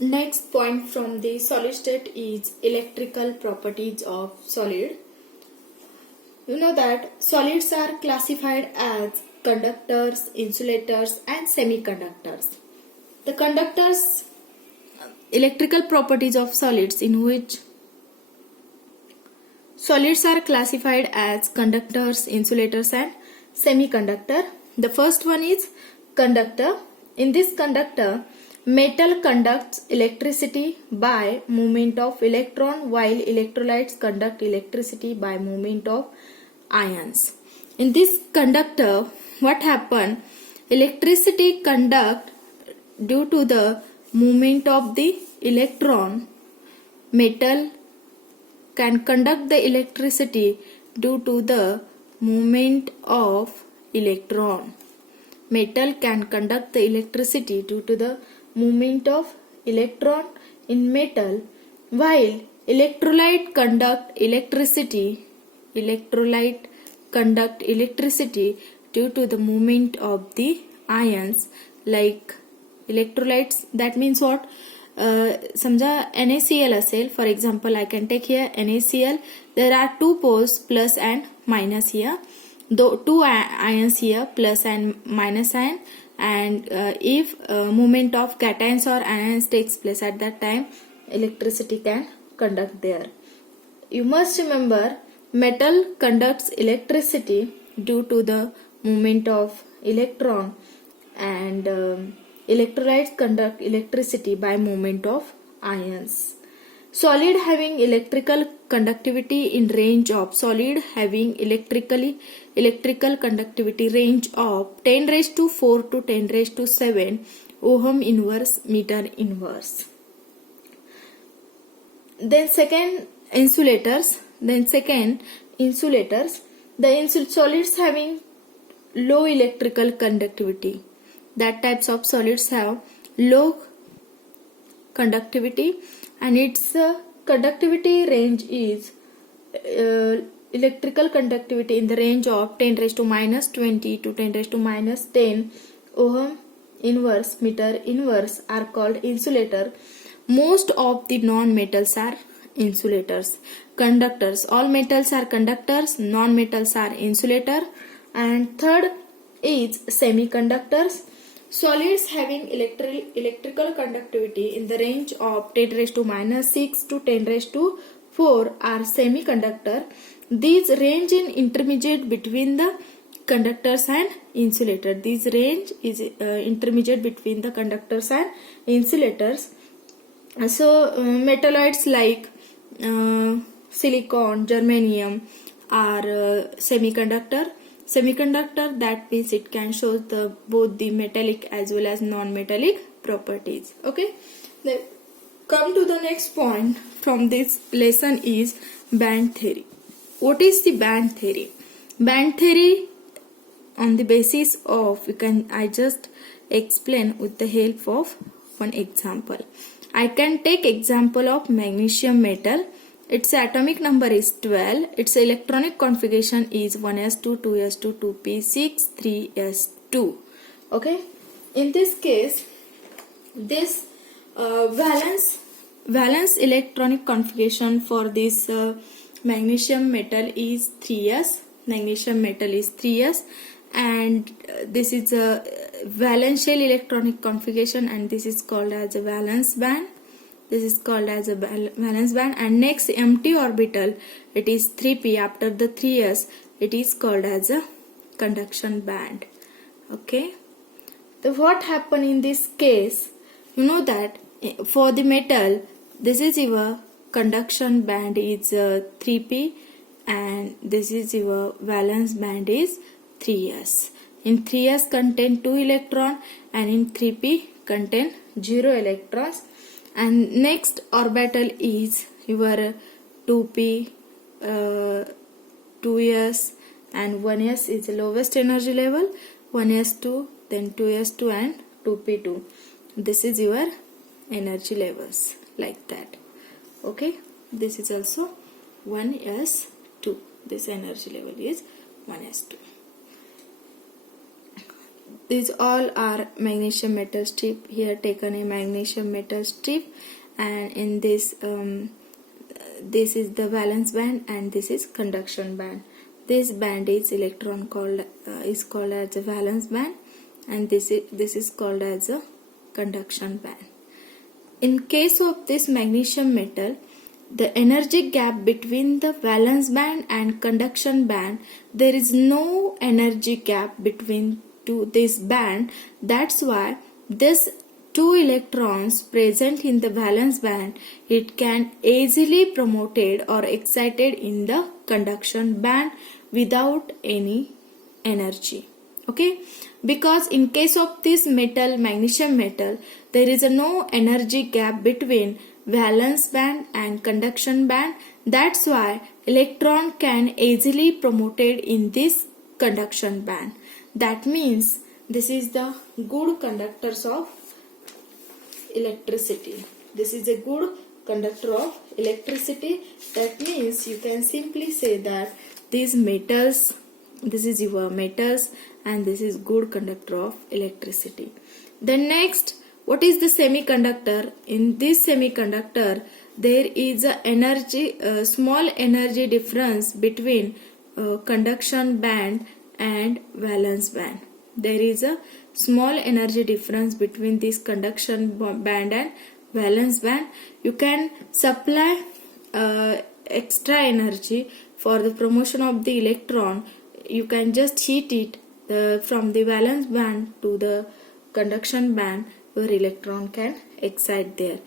Next point from the solid state is electrical properties of solid. You know that solids are classified as conductors, insulators and semiconductors. The conductors, electrical properties of solids, in which solids are classified as conductors, insulators and semiconductor. The first one is conductor. In this conductor, metal conducts electricity by movement of electron, while electrolytes conduct electricity by movement of ions. In this conductor, what happen? Electricity conduct due to the movement of the electron. Metal can conduct the electricity due to the movement of electron. Metal can conduct the electricity due to the movement of electron in metal, while electrolyte conduct electricity due to the movement of the ions, like electrolytes. That means what? समजा NaCl असेल, for example I can take here NaCl. There are two poles, plus and minus here, two ions here, plus and minus ion, and if movement of cations or anions takes place at that time, electricity can conduct there. You must remember, metal conducts electricity due to the movement of electron, and electrolytes conduct electricity by movement of ions. Solid having electrical conductivity in range of electrical conductivity range of 10 raised to 4 to 10 raised to 7 ohm inverse meter inverse. Then second, insulators. Solids having low electrical conductivity. That types of solids have low conductivity, and its conductivity range is electrical conductivity in the range of 10 raised to minus 20 to 10 raised to minus 10 ohm inverse meter inverse are called insulator. Most of the non-metals are insulators. Conductors, all metals are conductors, non-metals are insulator. And third is semiconductors. Solids having electrical conductivity in the range of 10 raised to minus 6 to 10 raised to 4 are semiconductor. These range in intermediate between the conductors and insulator. This range is intermediate between the conductors and insulators. So metalloids like silicon, germanium are semiconductor. That means it can show both the metallic as well as non-metallic properties. Okay, then come to the next point from this lesson is band theory. What is the band theory? Band theory, on the basis of, I just explain with the help of one example. I can take example of magnesium metal. Its atomic number is 12. Its electronic configuration is 1s2, 2s2, 2p6, 3s2. Okay. In this case, this valence electronic configuration for this magnesium metal is 3s. Magnesium metal is 3s, and this is a valential electronic configuration, and this is called as a valence band. And next, empty orbital, it is 3p. After the 3s, it is called as a conduction band. Okay. So what happened in this case? You know that for the metal, this is your conduction band is 3p, and this is your valence band is 3s. In 3s contain 2 electron, and in 3p contain 0 electrons. And next orbital is your 2p, 2s, and 1s is the lowest energy level, 1s2, then 2s2 and 2p2. This is your energy levels, like that. Okay, this is also 1s2. This energy level is 1s2. these all are magnesium metal strip. Here taken a magnesium metal strip, and in this this is the valence band and this is conduction band. This band is called as a valence band, and this is called as a conduction band. In case of this magnesium metal, the energy gap between the valence band and conduction band, there is no energy gap between this band. That's why this two electrons present in the valence band, it can easily promoted or excited in the conduction band without any energy. Okay, because in case of this metal, magnesium metal, there is no energy gap between valence band and conduction band. That's why electron can easily promoted in this conduction band. That means this is the good conductors of electricity. This is a good conductor of electricity. That means you can simply say that these metals, this is your metals, and this is good conductor of electricity. Then next, what is the semiconductor? In this semiconductor, there is a small energy difference between conduction band and valence band. There is a small energy difference between this conduction band and valence band. You can supply extra energy for the promotion of the electron. You can just heat it from the valence band to the conduction band. Your electron can excite there.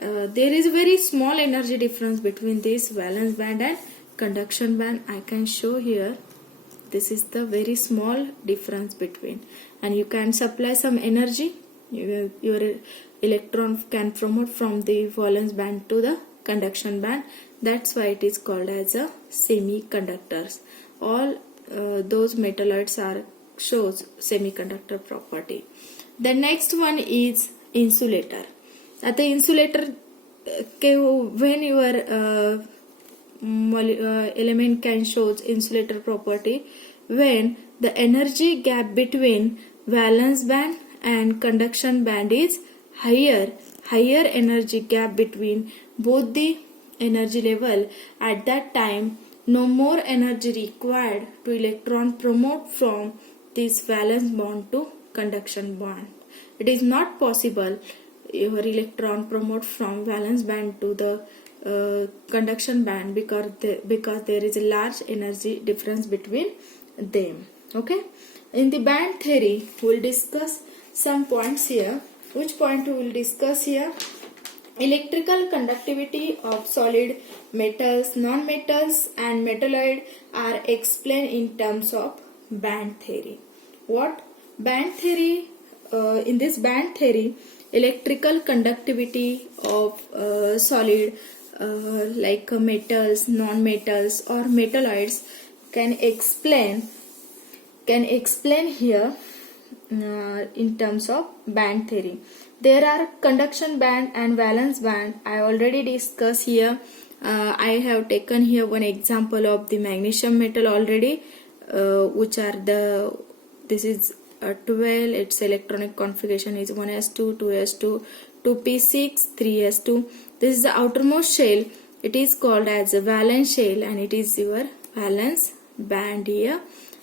There is a very small energy difference between this valence band and conduction band. I can show here. This is the very small difference between, and you can supply some energy. Your electron can promote from the valence band to the conduction band. That's why it is called as a semiconductors. All those metalloids shows semiconductor property. The next one is insulator. At the insulator, when your element can show insulator property, when the energy gap between valence band and conduction band is higher energy gap between both the energy level. At that time, no more energy required to electron promote from this valence bond to conduction bond. It is not possible your electron promote from valence band to the conduction band because there is a large energy difference between them. Okay, in the band theory we will discuss some points here. Which point we will discuss here? Electrical conductivity of solid, metals, non-metals and metalloid are explained in terms of band theory. What? Band theory, in this band theory, electrical conductivity of solid like metals, non-metals or metalloids can explain here in terms of band theory. There are conduction band and valence band. I already discussed here. I have taken here one example of the magnesium metal already, which are this is 12. Its electronic configuration is 1s2, 2s2, 2p6, 3s2. This is the outermost shell. It is called as a valence shell, and it is your valence band here.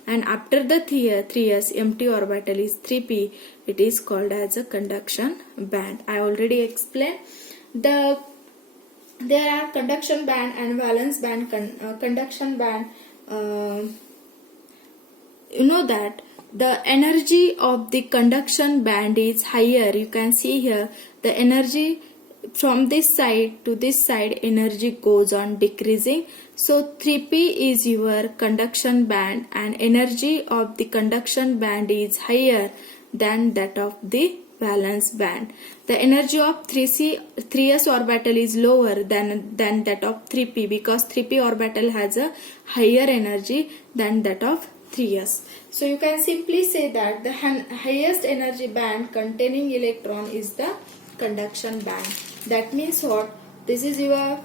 And after the 3s empty orbital is 3p, it is called as a conduction band. I already explained. There are conduction band and valence band. Conduction band, you know that the energy of the conduction band is higher. You can see here the energy from this side to this side, energy goes on decreasing. So 3p is your conduction band, and energy of the conduction band is higher than that of the valence band. The energy of 3s orbital is lower than that of 3p, because 3p orbital has a higher energy than that of 3s. So you can simply say that the highest energy band containing electron is the conduction band. That means what? This is your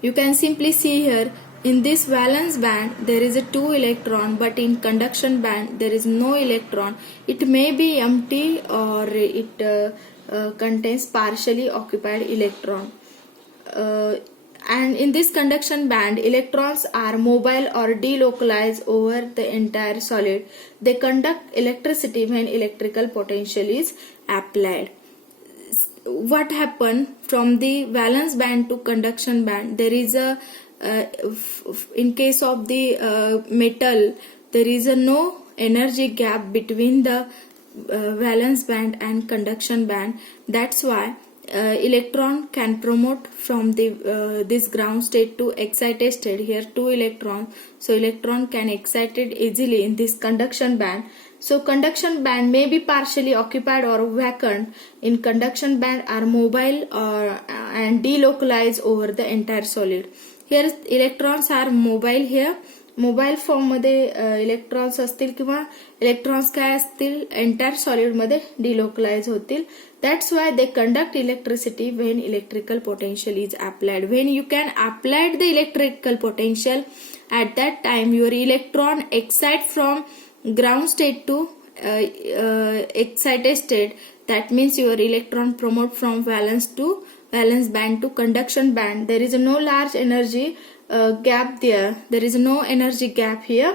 you can simply see here In this valence band there is a 2 electron, but in conduction band there is no electron. It may be empty or it contains partially occupied electron. And in this conduction band, electrons are mobile or delocalized over the entire solid. They conduct electricity when electrical potential is applied. What happened from the valence band to conduction band? There is a in case of the metal, there is a no energy gap between the valence band and conduction band. That's why electron can promote from the this ground state to excited state. Here 2 electrons, so electron can excited easily in this conduction band. So conduction band may be partially occupied or vacant. In conduction band are mobile or and delocalized over the entire solid. Here electrons are mobile. here mobile form मध्ये electrons असतील किंवा electrons काय असतील entire solid मध्ये delocalise होतील. That's why they conduct electricity when electrical potential is applied. When you can applied the electrical potential at that time your electron excite from ground state to excited state. That means your electron promote from valence band to conduction band. There is no large energy gap there. There is no energy gap here.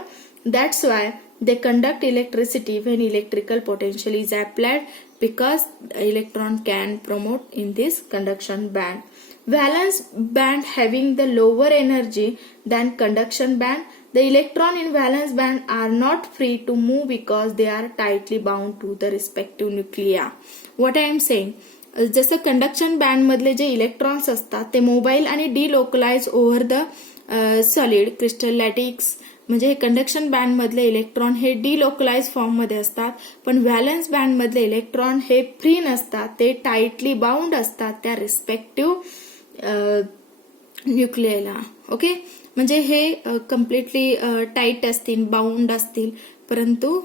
That's why they conduct electricity when electrical potential is applied, because electron can promote in this conduction band. Valence band having the lower energy than conduction band. The electron in valence band are not free to move because they are tightly bound to the respective nuclei. What I am saying, जसं conduction band मधले जे electrons असतात ते mobile आणि delocalise over the solid crystal lattice, म्हणजे हे conduction band मधले electron हे डिलोकलाइज फॉर्म मध्ये असतात. पण व्हॅलन्स बँड मधले इलेक्ट्रॉन हे फ्री नसतात, ते टाइटली बाउंड असतात त्या रिस्पेक्टिव्ह न्यूक्लियला. ओके, म्हणजे हे कम्प्लिटली टाईट असतील, बाउंड असतील, परंतु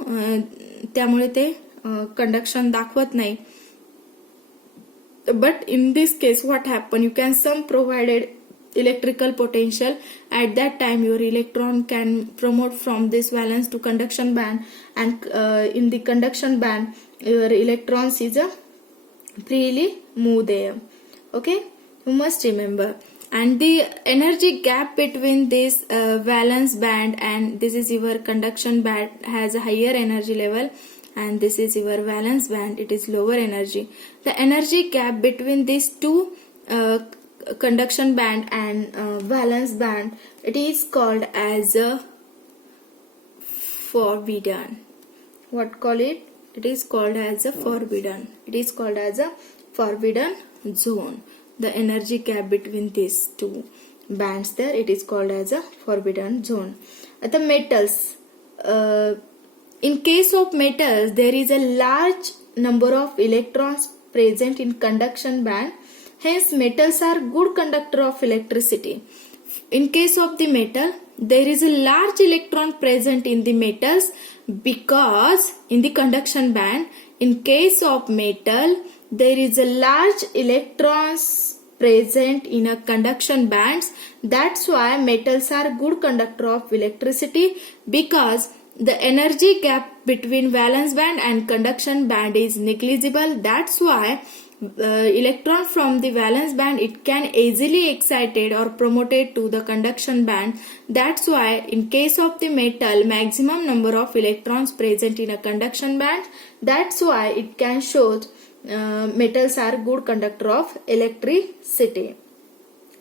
त्यामुळे ते कंडक्शन दाखवत नाही. But in this case what happen, you can some provided electrical potential. At that time your electron can promote from this valence to conduction band, and in the conduction band your electrons is freely move there. Okay, you must remember. And the energy gap between this valence band and this is your conduction band has a higher energy level, and this is your valence band, it is lower energy. The energy gap between these two conduction band and valence band, it is called as a forbidden. What call it? It is called as a forbidden. It is called as a forbidden zone. The energy gap between these two bands there, it is called as a forbidden zone. The metals, in case of metals, there is a large number of electrons present in conduction band. Hence, metals are good conductor of electricity. In case of the metal, there is a large electron present in the metals because in the conduction band. In case of metal, there is a large electrons present in a conduction bands. That's why metals are good conductor of electricity, because the energy gap between valence band and conduction band is negligible. That's why electron from the valence band, it can easily excited or promoted to the conduction band. That's why in case of the metal, maximum number of electrons present in a conduction band. That's why it can show metals are good conductor of electricity.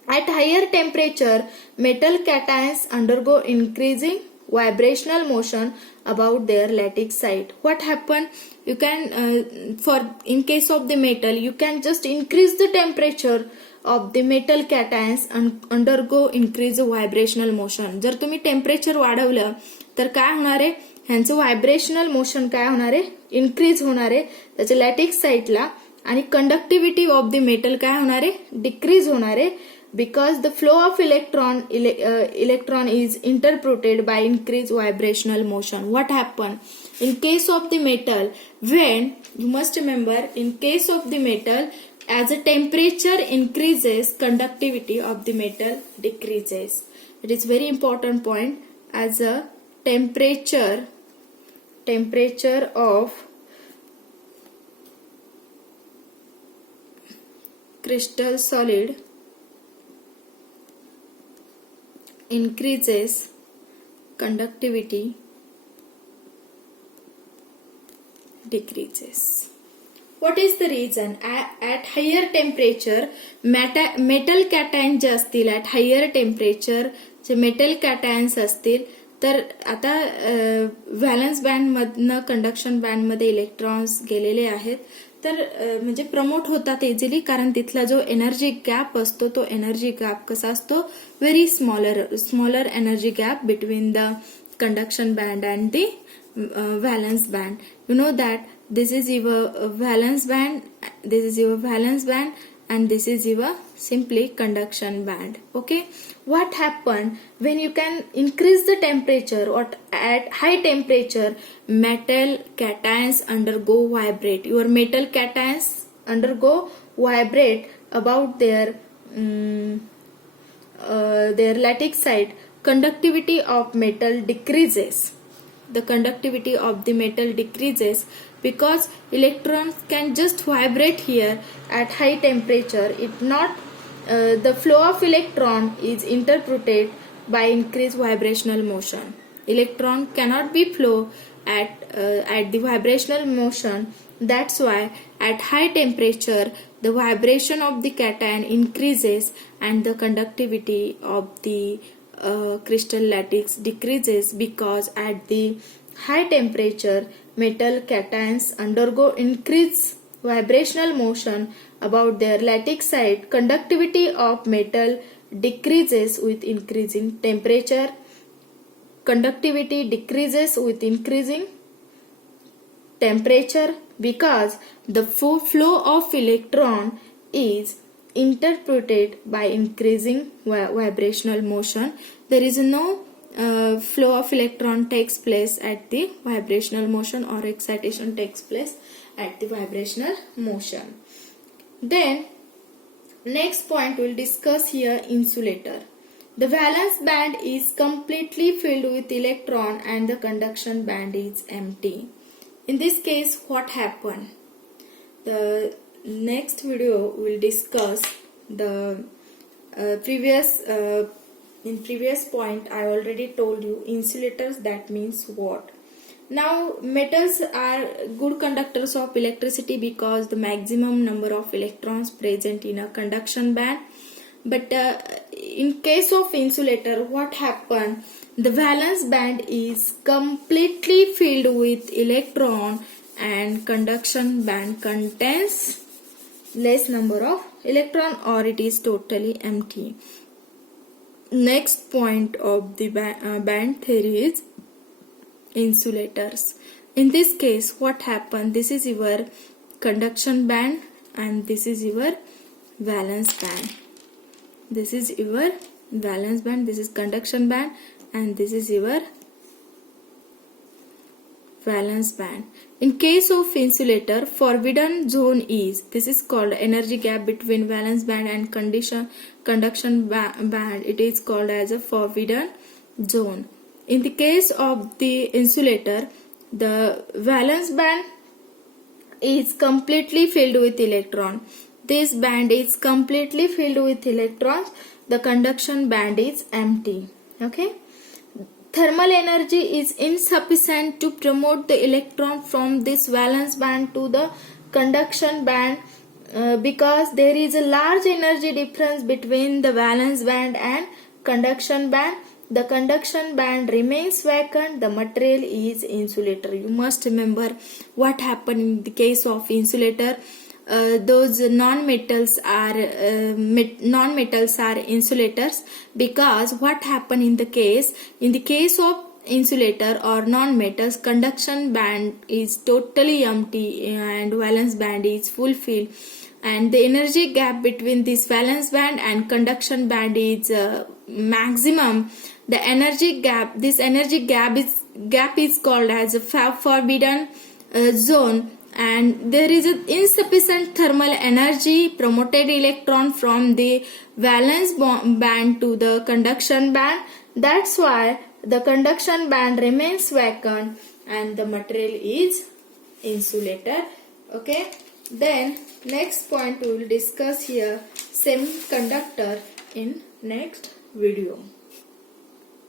At higher temperature, metal cations undergo increasing vibrational motion about their lattice site. What happen? You can in case of the metal, you can just increase the temperature of the metal cations and undergo increase vibrational motion. जर तुम्ही temperature वाढवलं तर काय होणार आहे, ह्यांचं vibrational motion काय होणार आहे, इन्क्रीज होणार आहे त्याच्या लॅटिक्स साइटला, आणि कंडक्टिव्हिटी ऑफ द मेटल काय होणार आहे, डिक्रीज होणार आहे. Because the flow of electron is interpreted by increased vibrational motion. What happen in case of the metal? When you must remember, in case of the metal, as the temperature increases, conductivity of the metal decreases. It is very important point as a temperature of crystal solid increases conductivity decreases. What is the reason? At higher temperature metal cations जे असतील at higher temperature J metal cations असतील तर आता valence band मधनं conduction band मध्ये electrons गेलेले आहेत तर म्हणजे प्रमोट होतात इझिली कारण तिथला जो एनर्जी गॅप असतो तो एनर्जी गॅप कसा असतो very smaller energy gap between the conduction band and the valence band. You know that this is your valence band, and this is your simply conduction band. Okay, what happened when you can increase the temperature or at high temperature metal cations undergo vibrate. Your metal cations undergo vibrate about their lattice side. Conductivity of metal decreases. The conductivity of the metal decreases because electrons can just vibrate here at high temperature. It not the flow of electron is interrupted by increased vibrational motion. Electron cannot be flow at the vibrational motion. That's why at high temperature the vibration of the cation increases and the conductivity of the crystal lattice decreases because at the high temperature metal cations undergo increased vibrational motion about their lattice side. Conductivity of metal decreases with increasing temperature. Conductivity decreases with increasing temperature because the flow of electron is interrupted by increasing vibrational motion. There is no flow of electron takes place at the vibrational motion or excitation takes place at the vibrational motion. Then next point we'll discuss here insulator. The valence band is completely filled with electron and the conduction band is empty. In this case what happened? The next video will discuss the in previous point I already told you insulators, that means what. Now metals are good conductors of electricity because the maximum number of electrons present in a conduction band. But in case of insulator what happened, the valence band is completely filled with electron and conduction band contains less number of electron or it is totally empty. Next point of the band theory is insulators. In this case what happened, this is your conduction band and this is your valence band. This is your valence band, this is conduction band and this is your valence band. In case of insulator, forbidden zone is, this is called energy gap between valence band and conduction band. It is called as a forbidden zone. In the case of the insulator, the valence band is completely filled with electron. This band is completely filled with electrons. The conduction band is empty. Okay. Thermal energy is insufficient to promote the electron from this valence band to the conduction band because there is a large energy difference between the valence band and conduction band. The conduction band remains vacant. The material is insulator. You must remember what happened in the case of insulator. Those non-metals are insulators because what happened in the case of insulator or non-metals, conduction band is totally empty and valence band is fulfilled, and the energy gap between this valence band and conduction band is maximum. The energy gap, this energy gap is called as a forbidden zone, and there is an insufficient thermal energy promoted electron from the valence band to the conduction band. That's why the conduction band remains vacant and the material is insulated. Okay. Then next point we will discuss here semiconductor in next video.